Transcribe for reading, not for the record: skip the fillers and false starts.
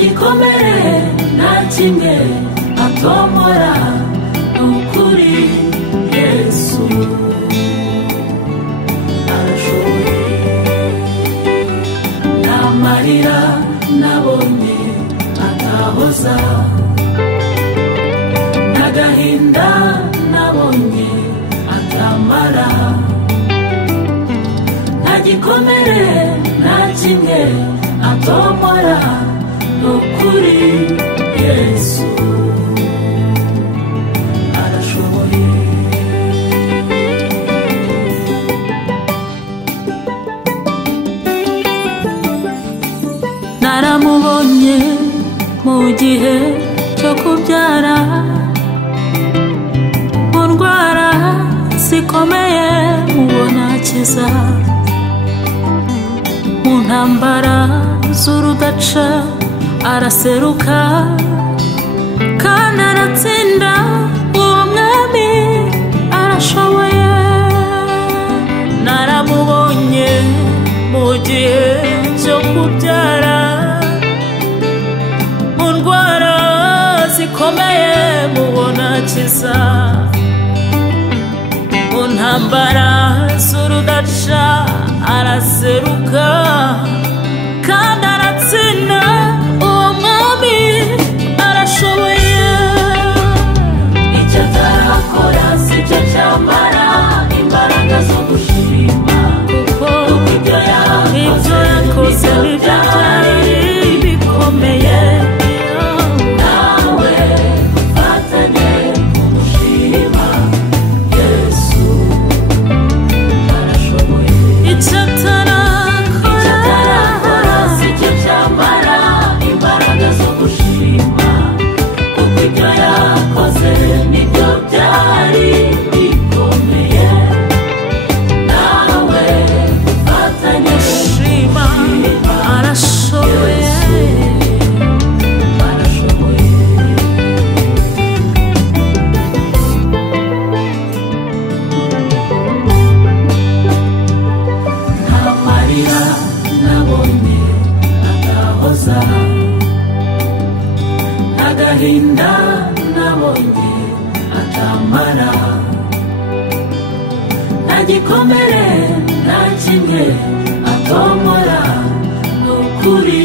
gikomere nta kimwe atomora ukuri Yesu arashoboye n'amarira nabonye atahoza n'agahinda nabonye atamara nta gikomere nta kimwe atomora ukuri Yesu arashoboye naramubonye mu gihe cyo kubyara mu ndwara zikomeye mubona akiza mu ntambara z'urudaca araseruka kandi aratsinda uwo mwami arashoboye naramubonye mu gihe cyo kubyara mu ndwara zikomeye mubona akiza mu ntambara z'urudaca araseruka kandi aratsinda uwo mwami arashoboye icyo atarakora sicyo cyamara imbaraga zo gushima kuko ibyo yakoze nibyo byari bikomeye nawe ufatanye kumushima Yesu arashoboye icyo atarakora sicyo cyamara imbaraga zo gushima kuko ibyo yakoze nibyo byari bikomeye nawe ufatanye kumushima arashoboye n'amarira nabonye atahoza n'agahinda nabonye atamara nta gikomere nta kimwe atomora ukuri